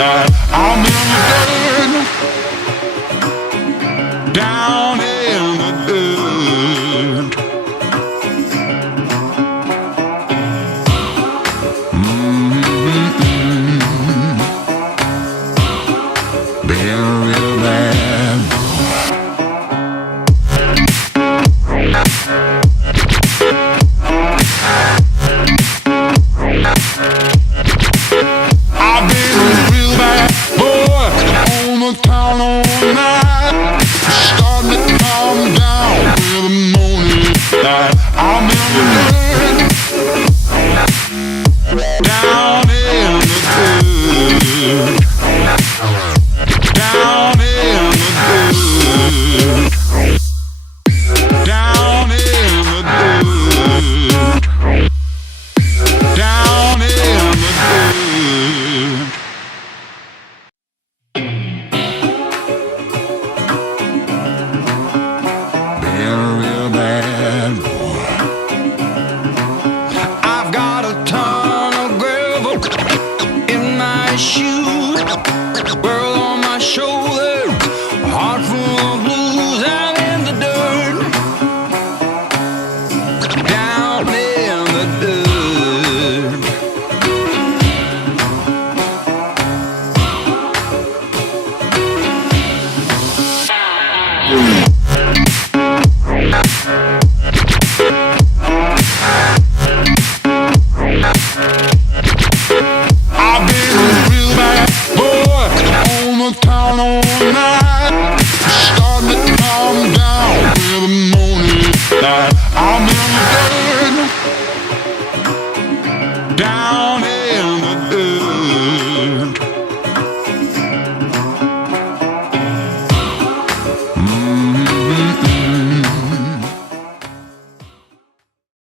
I'm in the dirt, down in the dirt. Been real bad. I've been real bad boy on the town all night. Starting to calm down with the morning light. I'm in the dirt, down in the dirt. Down in the dirt, down in the dirt, down in the dirt. Been real bad boy. I've got a ton of gravel in my shoes, world on my shoulder, a heart full of blues, and in the dirt, down in the dirt.